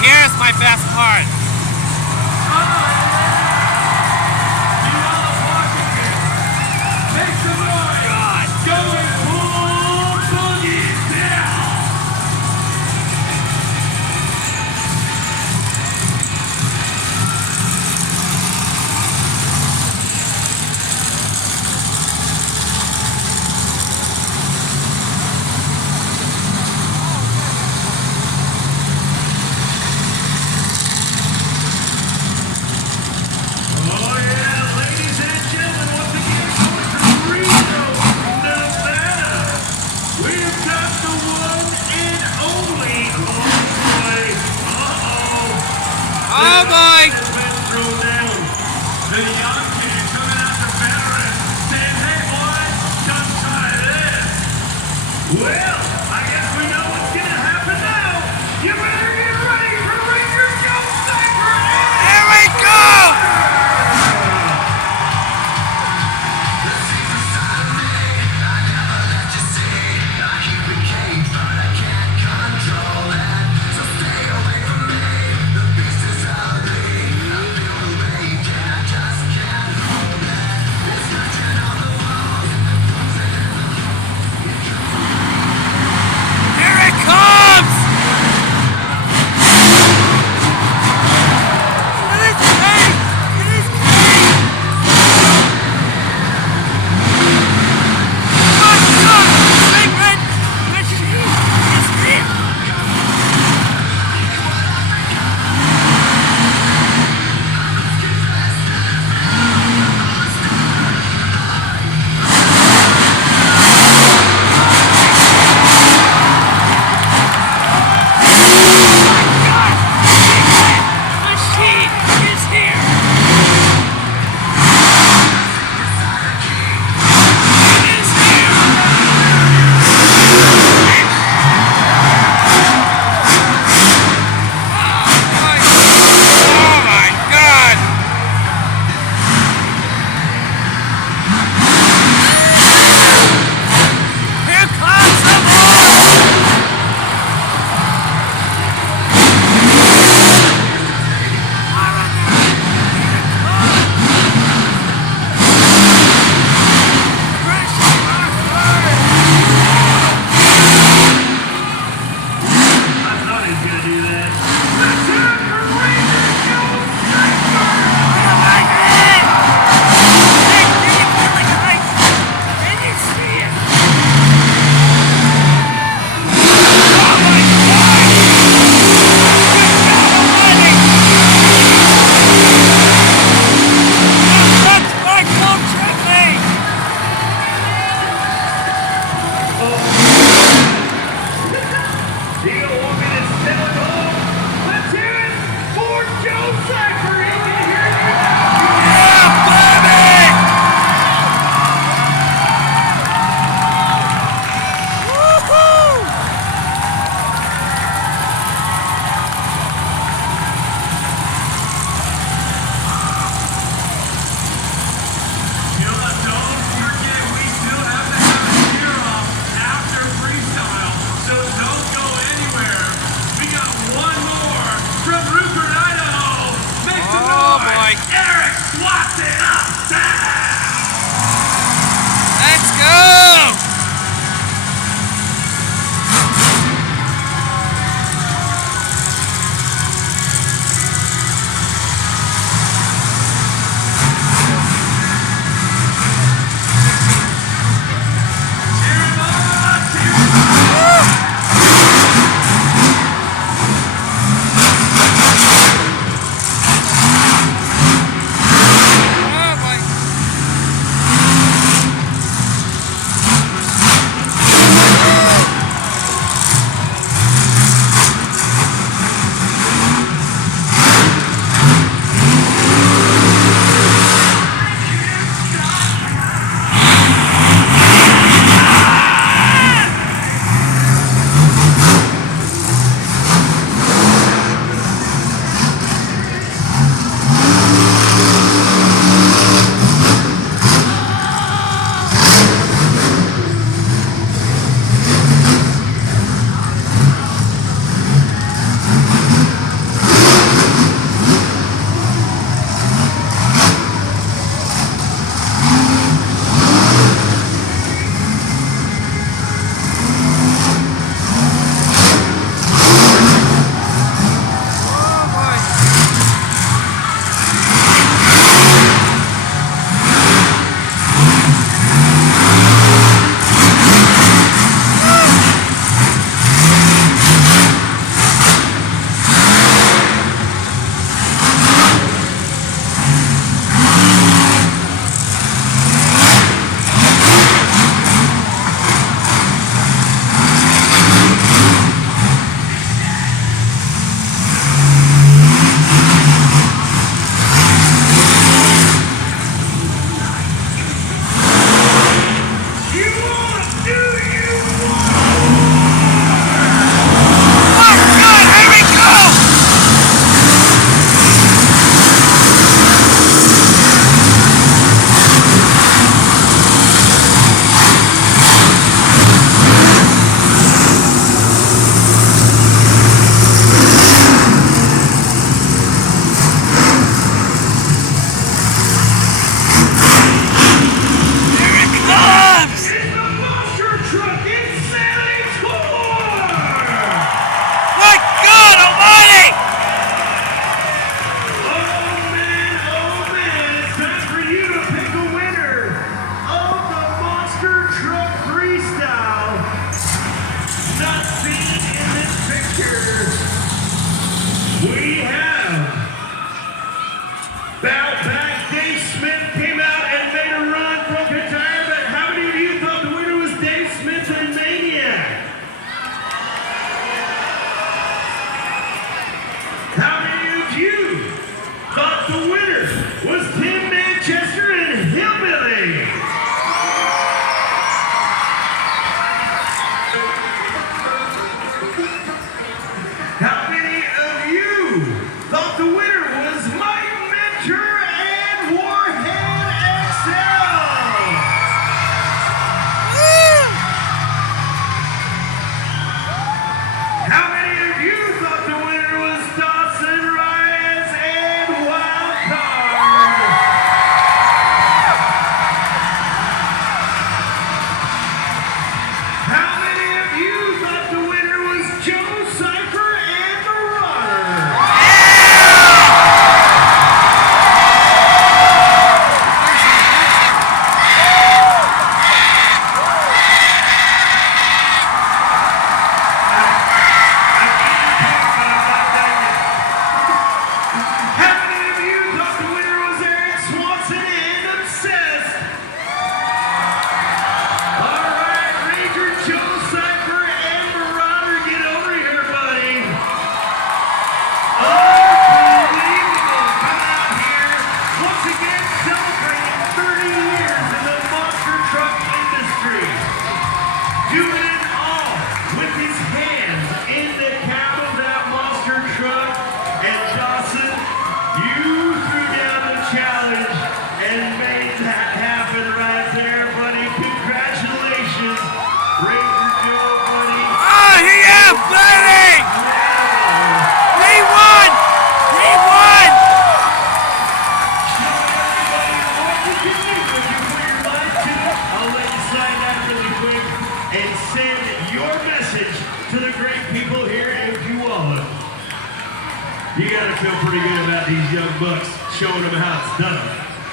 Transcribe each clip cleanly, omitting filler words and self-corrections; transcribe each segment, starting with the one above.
Here's my best part. Make some noise! Going full boogie down! Oh yeah, ladies and gentlemen, once again, going to Reno, Nevada. We've got the one and only, oh boy, Oh boy! has been thrown down. The young kid coming out to veteran, saying, hey boys, come try this. Well, I guess we know what's gonna happen now. You better get ready for Ranger Joe Sniper and Here we go! the winner was Tim Manchester and Hillbilly. How many of you thought the winner was Mike Mentor and Warhead XL? How many of you thought the winner was Dawson Reyes and Wildcard? How many of you thought the winner was Joe Cypher and Marauder? How many of you thought the winner was Eric Swanson and Obsessed? All right, Ranger Joe Cypher and Marauder, get over here, buddy. Unbelievable. Come out here. Once again, celebrating 30 years in the monster truck industry. Doing it all with his hands in the cab of that monster truck. And Dawson, you threw down the challenge and made that happen right there, buddy. Congratulations, Ranger Joe, buddy. Oh, yeah, buddy! We won! We won! Show everybody what you can do when you put your mind to it. I'll let you sign that really quick and send your message to the great people here in Puyallup. You gotta feel pretty good about these young bucks, showing them how it's done.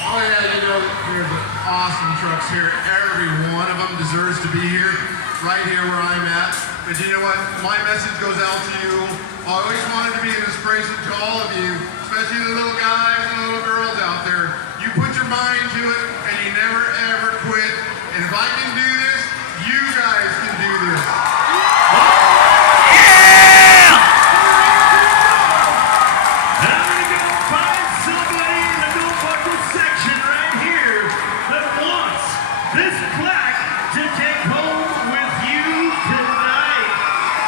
Oh yeah, you know, there's awesome trucks here. Every one of them deserves to be here, right here where I'm at. But you know what? My message goes out to you. I always wanted to be an inspiration to all of you, especially the little guys and the little girls out there. You put your mind to it, and you never ever quit. And if I can do this, you guys can do this. I'm gonna go find somebody in the no buckle section right here that wants this plaque to take home with you tonight.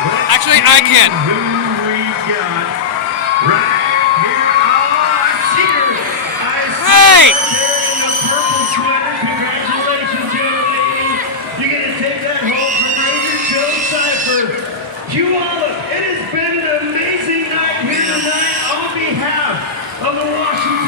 Let's Actually, I see can. Who we got right here? Oh, I see her. I see Hey! her there in the purple sweater. Congratulations, young lady. You're gonna take that home from Ranger Joe Cypher. Puyallup, it has been an amazing night here tonight on behalf of the Washington